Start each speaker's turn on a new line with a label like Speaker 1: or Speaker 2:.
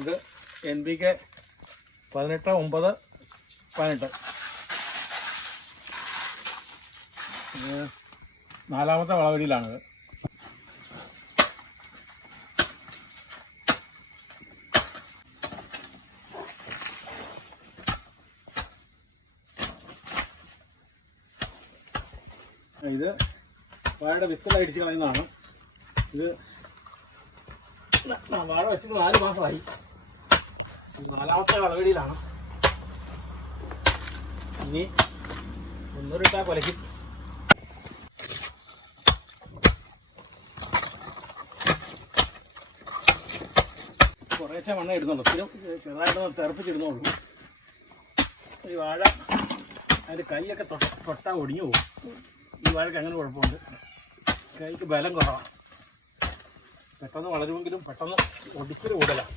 Speaker 1: ഇത് N B K പതിനെട്ട് ഒമ്പത് പതിനെട്ട്. നാലാമത്തെ വളവടിയിലാണിത്. ഇത് വാഴയുടെ വിത്തല അടിച്ച് കളയുന്നതാണ്. ഇത് വാഴ വെച്ചിട്ട് നാല് മാസമായി. നാലാമത്തെ വളവടിയിലാണ്. ഇനി മുന്നൂറിട്ട കൊലയ്ക്കും. കുറേശ്ശെ മണ്ണ ഇടുന്നുള്ളൂ. സ്ഥിരം ചെറുതായിട്ട് തെറപ്പിച്ചിടുന്നുള്ളൂ. ഈ വാഴ അതിന്റെ കൈയൊക്കെ തൊട്ട തൊട്ടാ ഒടിഞ്ഞു പോകും. ഈ വാഴയ്ക്ക് അങ്ങനെ കുഴപ്പമുണ്ട്. കൈക്ക് ബലം കുറവാണ് പെട്ടെന്ന് വളരുമെങ്കിലും പെട്ടെന്ന് ഒടിക്കൽ കൂടുതലാണ്